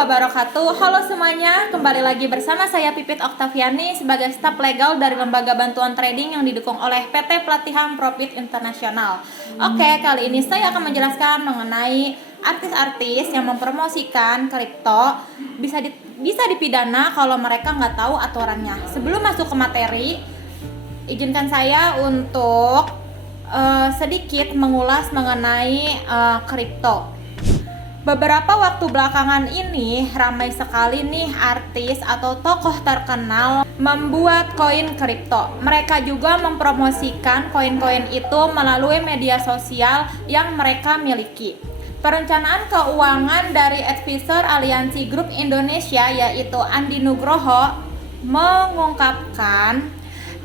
wabarakatuh. Halo semuanya, kembali lagi bersama saya Pipit Oktaviani sebagai staf legal dari Lembaga Bantuan Trading yang didukung oleh PT Pelatihan Profit Internasional. Oke, kali ini saya akan menjelaskan mengenai artis-artis yang mempromosikan kripto bisa dipidana kalau mereka nggak tahu aturannya. Sebelum masuk ke materi, izinkan saya untuk sedikit mengulas mengenai kripto. Beberapa waktu belakangan ini ramai sekali nih artis atau tokoh terkenal membuat koin kripto. Mereka juga mempromosikan koin-koin itu melalui media sosial yang mereka miliki. Perencanaan keuangan dari advisor Aliansi Group Indonesia yaitu Andi Nugroho mengungkapkan,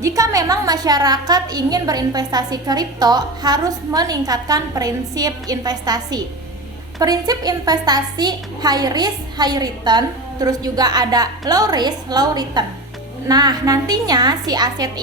jika memang masyarakat ingin berinvestasi kripto harus meningkatkan prinsip investasi. Prinsip investasi high risk, high return, terus juga ada low risk, low return. Nah, nantinya si aset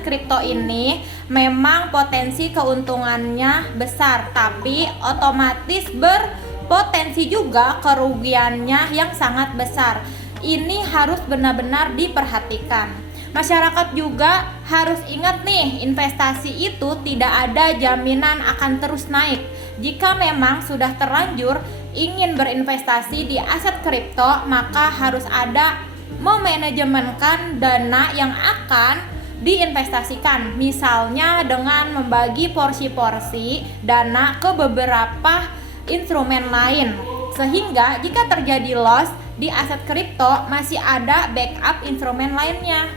kripto ini memang potensi keuntungannya besar, tapi otomatis berpotensi juga kerugiannya yang sangat besar. Ini harus benar-benar diperhatikan. Masyarakat juga harus ingat nih, investasi itu tidak ada jaminan akan terus naik. Jika memang sudah terlanjur ingin berinvestasi di aset kripto, maka harus ada memanajemenkan dana yang akan diinvestasikan. Misalnya dengan membagi porsi-porsi dana ke beberapa instrumen lain. Sehingga jika terjadi loss di aset kripto, masih ada backup instrumen lainnya.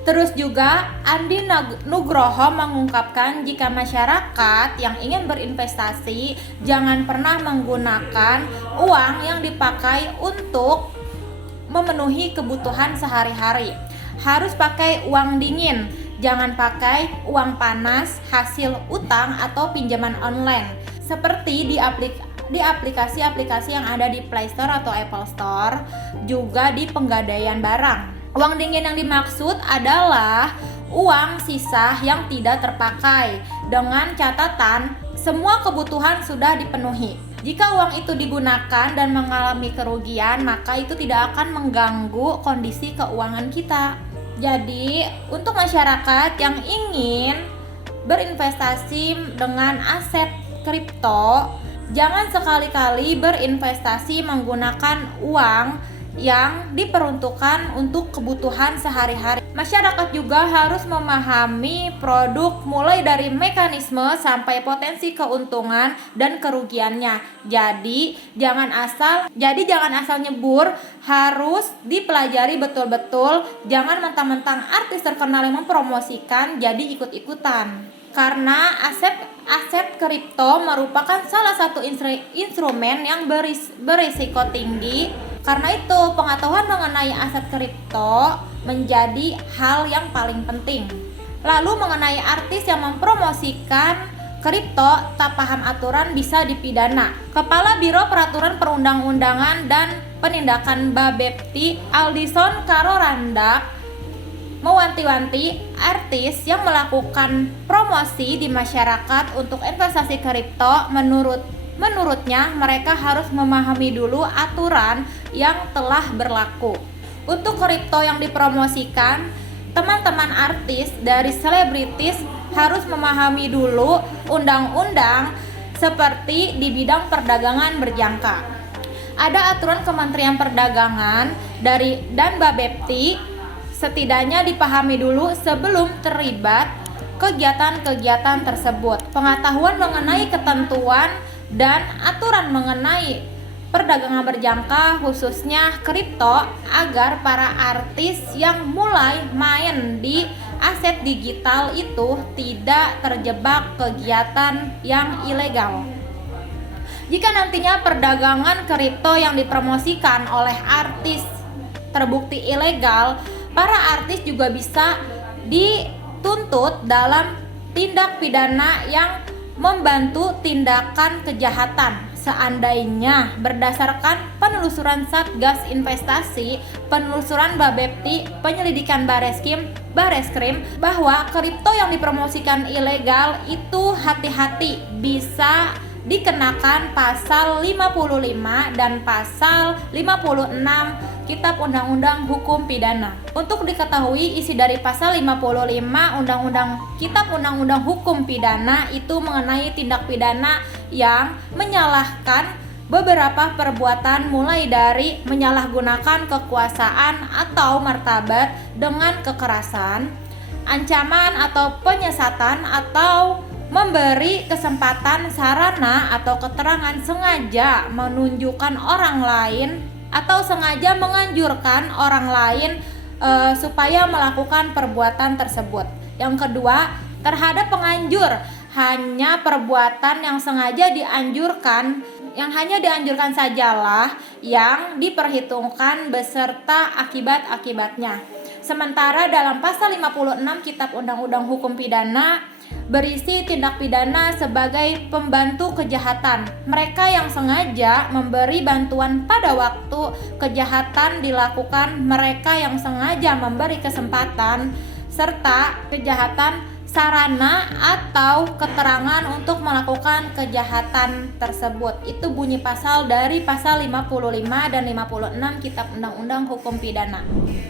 Terus juga Andi Nugroho mengungkapkan jika masyarakat yang ingin berinvestasi jangan pernah menggunakan uang yang dipakai untuk memenuhi kebutuhan sehari-hari. Harus pakai uang dingin, jangan pakai uang panas hasil utang atau pinjaman online seperti di aplikasi-aplikasi yang ada di Play Store atau Apple Store, juga di penggadaian barang. Uang dingin yang dimaksud adalah uang sisa yang tidak terpakai dengan catatan semua kebutuhan sudah dipenuhi. Jika uang itu digunakan dan mengalami kerugian, maka itu tidak akan mengganggu kondisi keuangan kita. Jadi, untuk masyarakat yang ingin berinvestasi dengan aset kripto, jangan sekali-kali berinvestasi menggunakan uang yang diperuntukkan untuk kebutuhan sehari-hari. Masyarakat juga harus memahami produk mulai dari mekanisme sampai potensi keuntungan dan kerugiannya. Jadi jangan asal nyebur, harus dipelajari betul-betul. Jangan mentang-mentang artis terkenal yang mempromosikan jadi ikut-ikutan. Karena aset kripto merupakan salah satu instrumen yang berisiko tinggi. Karena itu, pengetahuan mengenai aset kripto menjadi hal yang paling penting. Lalu mengenai artis yang mempromosikan kripto tak paham aturan bisa dipidana. Kepala Biro Peraturan Perundang-undangan dan Penindakan Bapepti, Aldison Karoranda, mewanti-wanti artis yang melakukan promosi di masyarakat untuk investasi kripto. Menurutnya mereka harus memahami dulu aturan yang telah berlaku. Untuk kripto yang dipromosikan, teman-teman artis dari selebritis harus memahami dulu undang-undang seperti di bidang perdagangan berjangka. Ada aturan Kementerian Perdagangan dan Bapepti, setidaknya dipahami dulu sebelum terlibat kegiatan-kegiatan tersebut. Pengetahuan mengenai ketentuan dan aturan mengenai perdagangan berjangka khususnya kripto agar para artis yang mulai main di aset digital itu tidak terjebak kegiatan yang ilegal. Jika nantinya perdagangan kripto yang dipromosikan oleh artis terbukti ilegal, para artis juga bisa dituntut dalam tindak pidana yang membantu tindakan kejahatan. Seandainya berdasarkan penelusuran Satgas Investasi, penelusuran Bapepti, penyelidikan Bareskrim bahwa kripto yang dipromosikan ilegal itu hati-hati bisa dikenakan pasal 55 dan pasal 56 Kitab Undang-Undang Hukum Pidana. Untuk diketahui isi dari pasal 55 Kitab Undang-Undang Hukum Pidana itu mengenai tindak pidana yang menyalahkan beberapa perbuatan, mulai dari menyalahgunakan kekuasaan atau martabat dengan kekerasan, ancaman atau penyesatan, atau memberi kesempatan, sarana, atau keterangan sengaja menunjukkan orang lain atau sengaja menganjurkan orang lain supaya melakukan perbuatan tersebut. Yang kedua, terhadap penganjur, hanya perbuatan yang sengaja dianjurkan, yang hanya dianjurkan sajalah yang diperhitungkan beserta akibat-akibatnya. Sementara dalam pasal 56 Kitab Undang-Undang Hukum Pidana berisi tindak pidana sebagai pembantu kejahatan. Mereka yang sengaja memberi bantuan pada waktu kejahatan dilakukan, mereka yang sengaja memberi kesempatan serta kejahatan, sarana atau keterangan untuk melakukan kejahatan tersebut. Itu bunyi pasal dari pasal 55 dan 56 Kitab Undang-Undang Hukum Pidana.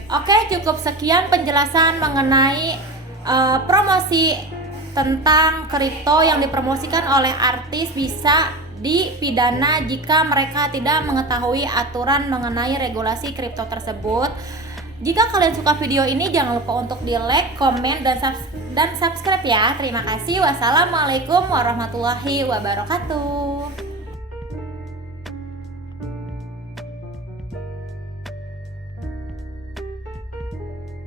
Oke, cukup sekian penjelasan mengenai promosi tentang kripto yang dipromosikan oleh artis bisa dipidana jika mereka tidak mengetahui aturan mengenai regulasi kripto tersebut. Jika kalian suka video ini, jangan lupa untuk di like, komen, dan subscribe ya. Terima kasih. Wassalamualaikum warahmatullahi wabarakatuh.